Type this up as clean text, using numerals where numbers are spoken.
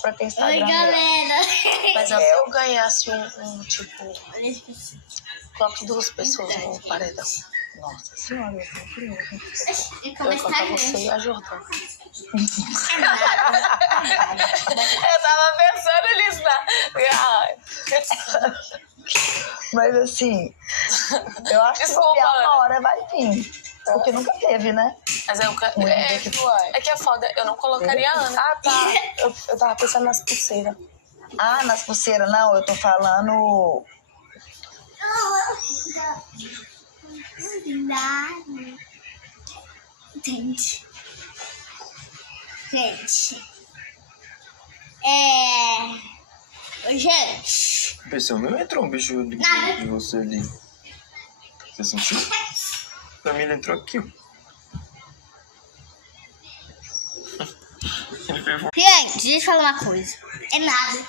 pra ter Instagram. Oi, galera. Mas se eu ganhasse tipo, coloque 2 pessoas no paredão. Nossa senhora, eu tô curiosa. E Eu como ia colocar está você e a Jordana. É nada. Eu tava pensando nisso, Ai. Mas assim, eu acho que Desculpa, uma hora vai vir. Porque nunca teve, né? Mas é que é foda, eu não colocaria a Ana. Ah, tá. Eu tava pensando nas pulseiras. Ah, nas pulseiras, não. Eu tô falando... Gente. Gente. Pensou, meu entrou um bicho de você ali. Você sentiu? Pra mim ele entrou aqui, ó. Gente, deixa eu falar uma coisa. É nada.